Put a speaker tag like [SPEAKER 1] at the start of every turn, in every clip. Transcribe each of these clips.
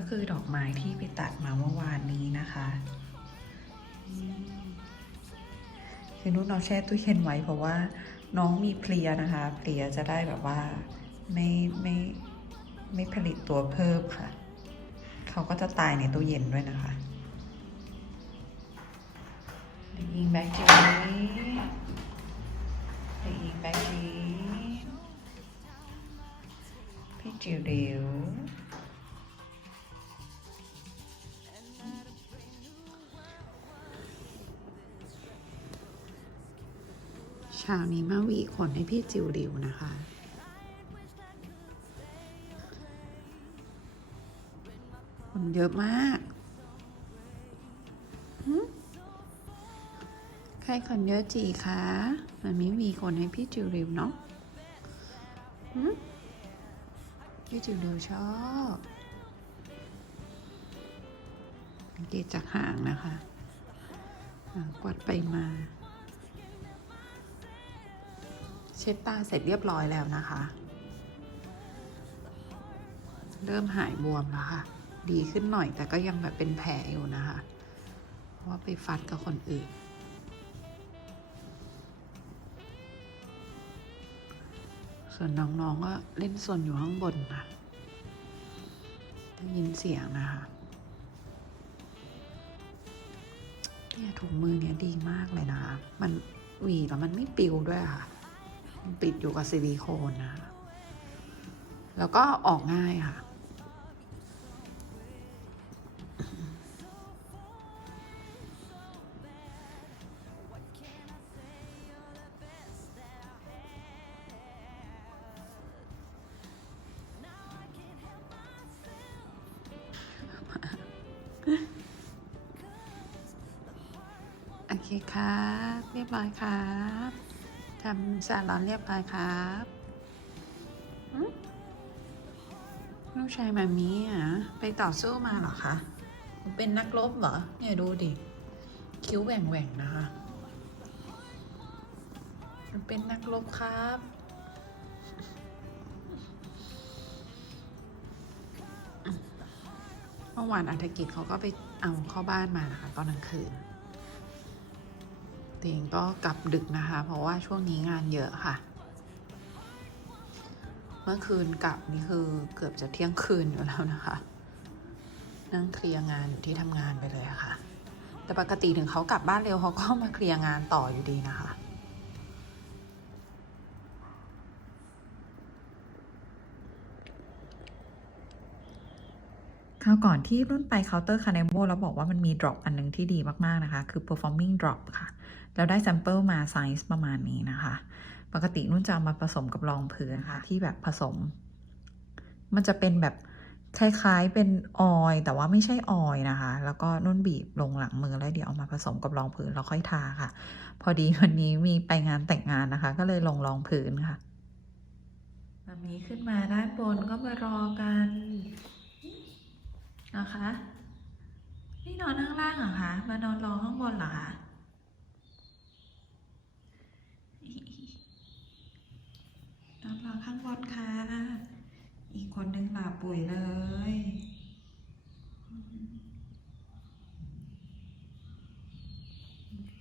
[SPEAKER 1] ก็คือดอกไม้ที่ไปตัดมาเมื่อวานนี้นะคะคือนุ่นเอาแช่ตู้เย็นไว้เพราะว่าน้องมีเพลียนะคะ เพลียจะได้แบบว่าไม่ไม่ไม่ผลิตตัวเพิ่มค่ะ เขาก็จะตายในตู้เย็นด้วยนะคะเด็กหญิงแบ็กจีเด็กหญิงแบ็กจีพี่จิ๋วเดียว เช้านี้มาวีขนให้พี่จิวดิวนะคะ คนเยอะมากใครคนเยอะจีคะมันมีวีขนให้พี่จิวดิวเนาะพี่จิวดิวชอบสังเกตจากห่างนะคะ กวัดไปมา ช็ดตาเสร็จเรียบร้อยแล้วนะคะ เริ่มหายบวมแล้วค่ะ ดีขึ้นหน่อยแต่ก็ยังแบบเป็นแผลอยู่นะคะ เพราะว่าไปฟัดกับคนอื่น ส่วนน้องๆก็เล่นส่วนอยู่ข้างบนค่ะได้ยินเสียงนะคะเนี่ยถุงมือเนี่ยดีมากเลยนะคะ มันหวีแล้วมันไม่ปิวด้วยค่ะ ติดอยู่กับซิลิโคนนะคะแล้วก็ออกง่ายค่ะ โอเคครับ เรียบร้อยครับ ทำสาลอนเรียบร้อยครับหึลูกชายมามีอะ ไปต่อสู้มาเหรอคะเป็นนักรบเหรอ เนี่ยดูดิ คิ้วแหว่งแหว่งๆนะคะมันเป็นนักรบครับ เมื่อวานอัธกิจเขาก็ไปเอาเข้าบ้านมานะคะ ตอนกลางคืน ตัวเองก็กลับดึกนะคะ เพราะว่าช่วงนี้งานเยอะค่ะ เมื่อคืนกลับนี่คือเกือบจะเที่ยงคืนอยู่แล้วนะคะ นั่งเคลียร์งานอยู่ที่ทำงานไปเลยค่ะ แต่ปกติถึงเขากลับบ้านเร็วเขาก็มาเคลียร์งานต่ออยู่ดีนะคะคราวก่อนที่รุ่นไปเคาน์เตอร์คา n นโ o แล้วบอกว่ามันมี drop อันนึงที่ดีมาก ๆ นะคะ คือ performing drop ค่ะ แล้วได้ sample มา size ประมาณนี้นะคะ ปกตินุ่นจะเอามาผสมกับรองพื้นค่ะที่แบบผสม มันจะเป็นแบบคล้ายๆเป็นออยแต่ว่าไม่ใช่ออยนะคะ แล้วก็นุ่นบีบลงหลังมือแล้วเดี๋ยวเอามาผสมกับรองพื้นแล้วค่อยทาค่ะ พอดีวันนี้มีไปงานแต่งงานนะคะ ก็เลยลงรองพื้นค่ะแบบนี้ขึ้นมาด้านบนก็มารอกันนะคะ นี่นอนข้างล่างเหรอคะ มานอนรอข้างบนเหรอคะ อข้างบนค่ะ อีกคนนึงหลับปุ๋ยเลย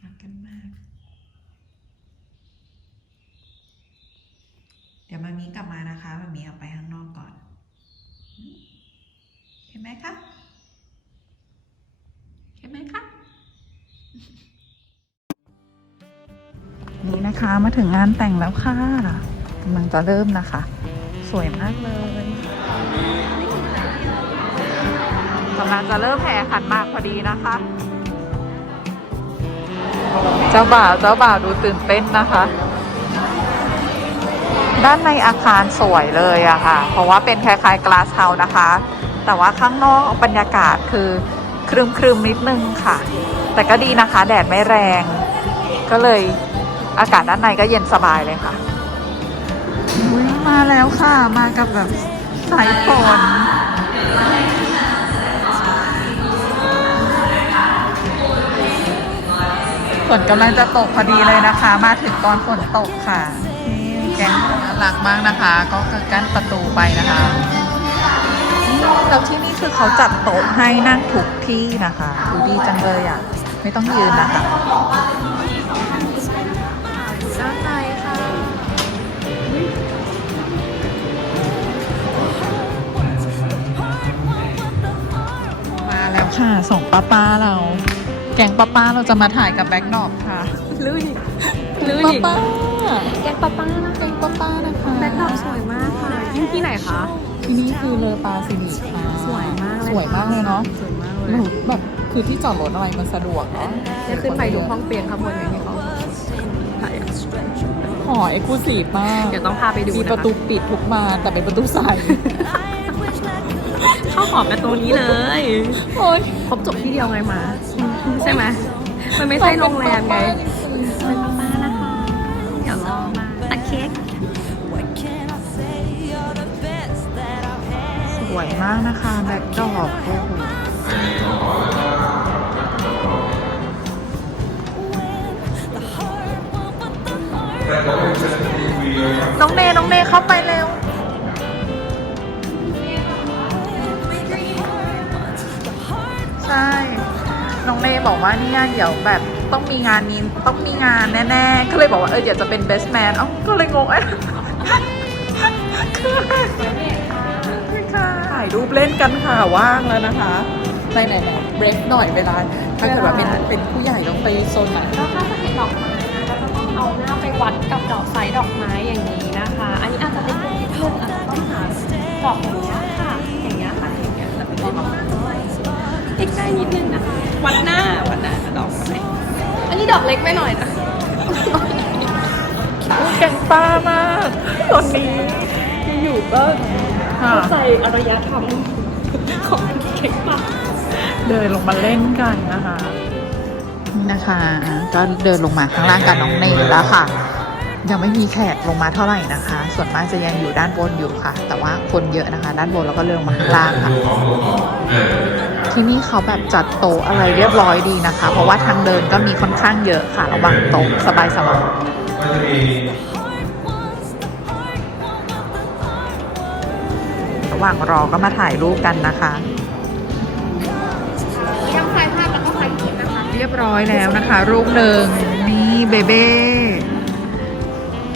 [SPEAKER 1] รักกันมาก เดี๋ยวมามีกลับมานะคะมามีออกไปข้างนอกก่อน เห็นไหมคะ เห็นไหมคะนี่นะคะมาถึงงานแต่งแล้วค่ะ กำลังจะเริ่มนะคะ สวยมากเลยกำลังจะเริ่มแห่ขันหมากพอดีนะคะ เจ้าบ่าวเจ้าบ่าวดูตื่นเต้นนะคะ ด้านในอาคารสวยเลยอะค่ะ เพราะว่าเป็นคล้ายๆกลาสเฮานะคะ แต่ว่าข้างนอกบรรยากาศคือครึมครึมๆนิดนึงค่ะ แต่ก็ดีนะคะ แดดไม่แรง ก็เลยอากาศด้านในก็เย็นสบายเลยค่ะ มาแล้วค่ะ มากับแบบสายฝนฝนกำลังจะตกพอดีเลยนะคะ มาถึงตอนฝนตกค่ะนี่แก๊งน่ารักมากนะคะ ก็กั้นประตูไปนะคะแล้วที่นี่คือเขาจัดโต๊ะให้นั่งทุกที่นะคะ ดูดีจังเลยอะ ไม่ต้องยืนนะคะ
[SPEAKER 2] ค่ะ
[SPEAKER 1] ส่งป้าป้าเรา แกงป้าป้าเราจะมาถ่ายกับแบ็คดรอปค่ะ
[SPEAKER 2] ลื่นอีกลื่น
[SPEAKER 1] ป้า
[SPEAKER 2] อีก
[SPEAKER 1] ป้า
[SPEAKER 2] แกงปลาป้านะ
[SPEAKER 1] แกงป้าป้านะคะ
[SPEAKER 2] แบ็คดรอปสวยมากค่ะที่ที่ไหนคะ
[SPEAKER 1] ที่นี่คือเลอปาซิลิค่ะ
[SPEAKER 2] สวยมากเลย
[SPEAKER 1] สวยมากเลยเนาะ
[SPEAKER 2] สวยมากเล
[SPEAKER 1] เรา
[SPEAKER 2] ย
[SPEAKER 1] แบบคือที่จอดรถอะไรมันสะดวกเนาะ
[SPEAKER 2] จะขึ้นไปดูห้องเตียงข้างบนอย่างที่เขาถ่ายอะ
[SPEAKER 1] หอเอ็กซ์คลูซีฟมาก
[SPEAKER 2] เดี๋ยวต้องพาไปดู
[SPEAKER 1] มี
[SPEAKER 2] นะคะ
[SPEAKER 1] ประตูปิดทุกบานแต่เป็นประตูใส
[SPEAKER 2] เข้าหอกันตรงนี้เลย
[SPEAKER 1] โอ้ย
[SPEAKER 2] ครบจบที่เดียวไงมา ใช่ไหมมันไม่ใช่โรงแรมไงเป็นป้านะคะเดี๋ยวรอมาตัดเค้ก
[SPEAKER 1] สวยมากนะคะแบ็คดรอปโอ้โหน้องเนน้ บอกว่าเนี่ยเดี๋ยวแบบต้องมีงานนี้ต้องมีงานแน่ๆ ก็เลยบอกว่าเออเดี๋ยวจะเป็น best man เอ้าก็เลยงงไอ้คืออะไรค่ะถ่ายรูปเล่นกันค่ะว่างแล้วนะคะไหนไหนไหนเบรกหน่อยเวลาถ้าเกิดว่าเป็นเป็นผู้ใหญ่ต้องไปโซนไหน
[SPEAKER 2] แล้วถ้าจะเห็นดอกไม้นะก็จะต้องเอาหน้าไปวัดกับดอกไซดอกไม้อย่างนี้นะคะ อันนี้อาจจะเป็นเพื่อนอาจจะต้องหาดอกอย่างเงี้ยค่ะอย่างเงี้ยค่ะอย่างเงี้ยแต่เป็นดอกไม้อีกใกล้นิดนึง วัดหน้าวัดหน้ากับดอกไม้อันนี้ดอกเล็กไปหน่อยนะ
[SPEAKER 1] แก่งป้ามากตอนนี้
[SPEAKER 2] อยู่ก็
[SPEAKER 1] ค่ะ
[SPEAKER 2] เข้าใจอารยธรรมของเค้กปาก
[SPEAKER 1] เดินลงมาเล่นกันนะคะนี่นะคะ ก็เดินลงมาข้างล่างกับน้องเนยแล้วค่ะ ยังไม่มีแขกลงมาเท่าไหร่นะคะ ส่วนมากจะยังอยู่ด้านบนอยู่ค่ะ แต่ว่าคนเยอะนะคะ ด้านบนแล้วก็เดินลงมาข้างล่างค่ะ ที่นี่เขาแบบจัดโต๊ะอะไรเรียบร้อยดีนะคะ เพราะว่าทางเดินก็มีค่อนข้างเยอะค่ะ ระหว่างโต๊ะสบายๆ
[SPEAKER 3] ก็จะมี
[SPEAKER 1] ระหว่างรอก็มาถ่ายรูปกันนะคะ
[SPEAKER 2] ยังถ่ายภาพแล้วก็ถ่ายคลิปนะคะ
[SPEAKER 1] เรียบร้อยแล้วนะคะ รูปหนึ่งนี่เบเบ้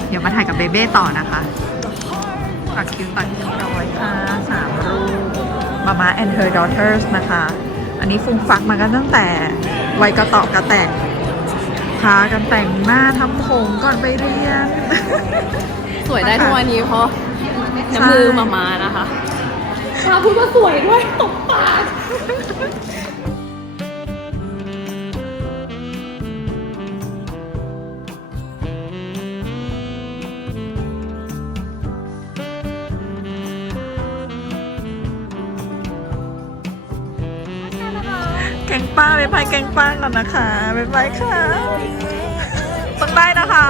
[SPEAKER 1] เดี๋ยวมาถ่ายกับเบเบ้ต่อนะคะตัดคิวตัดคิวร้อยค่ะสามรูป มาม่า and her daughters นะคะ อันนี้ฟุ้งฟักมากันตั้งแต่วัยกระเตอกกระแตกพากันแต่งหน้าทำผมก่อนไปเรียน
[SPEAKER 2] สวยได้ทุกวันนี้เพราะน้ำมือมามานะคะชาพูดว่าสวยด้วยตบปาก
[SPEAKER 1] กงป้าไปพายแกงป้าก่อนนะคะไปไปค่ะต้องได้นะคะ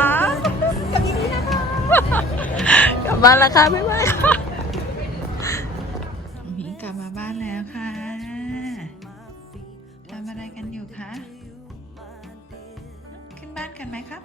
[SPEAKER 1] กลับบ้านแล้วค่ะไปไปค่ะมีกลับมาบ้านแล้วค่ะทำอะไรกันอยู่คะขึ้นบ้านกันไหมครับ